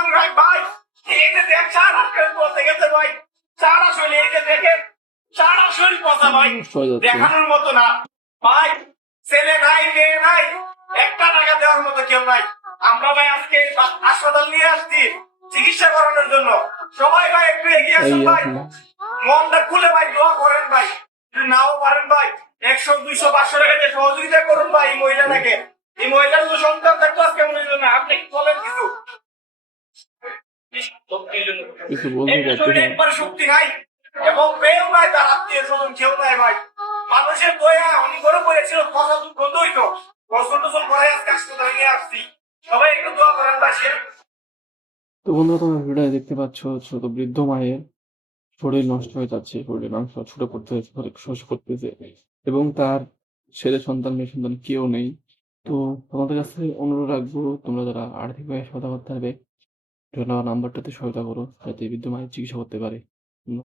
রহমান রায় ভাই, এই যে দেখ চার আটকে বলতে গেছে ভাই, চার আসলে এই যে দেখেন চার আসল কথা ভাই, নষ্ট হয়ে যাচ্ছে। দেখানোর মতো না ভাই। ছেলে নাই মেয়ে নাই, একটা টাকা দেওয়ার মতো কেউ নাই। আমরা ভাই আজকে হাসপাতাল নিয়ে আসছি চিকিৎসা করানোর জন্য। সবাই ভাই একটু এগিয়ে এই আসুন ভাই, এখন মনটা খুলে ভাই দোয়া করেন ভাই। যদি নাও পারেন ভাই 100 200 500 টাকা দিয়ে সহযোগিতা করুন ভাই এই মহিলাটাকে। এই মহিলার তো সন্তান থাকতো আজকে মনে হলো না। আপনি কি বলেন কিছু? কিছু বলতে একটা পারতেছে শরীরে না। একবার শক্তি নাই এবং পেয়েও নাই, তার আত্মীয় স্বজন কেউ নাই ভাই। মানুষের দয়া উনি করে পড়েছিল, কথা বন্ধ হইতো। গোসল টোসল করে আজকে হাসপাতালে নিয়ে আসছি। সবাই একটু দোয়া করেন ভাই। তো বন্ধুরা, তোমরা ভিডিওটা দেখতে পাচ্ছ, ছোট বৃদ্ধ মায়ের শরীর নষ্ট হয়ে যাচ্ছে, শরীরের মাংস ছুটে পড়তে শোষ করতেছে এবং তার ছেলে সন্তান মেয়ে সন্তান কেউ নেই। তো তোমাদের কাছে অনুরোধ রাখবো, তোমরা যারা আর্থিকভাবে সহায়তা করতে পারবে, নাম্বারটাতে সহায়তা করো যাতে বৃদ্ধ মায়ের চিকিৎসা করতে পারে।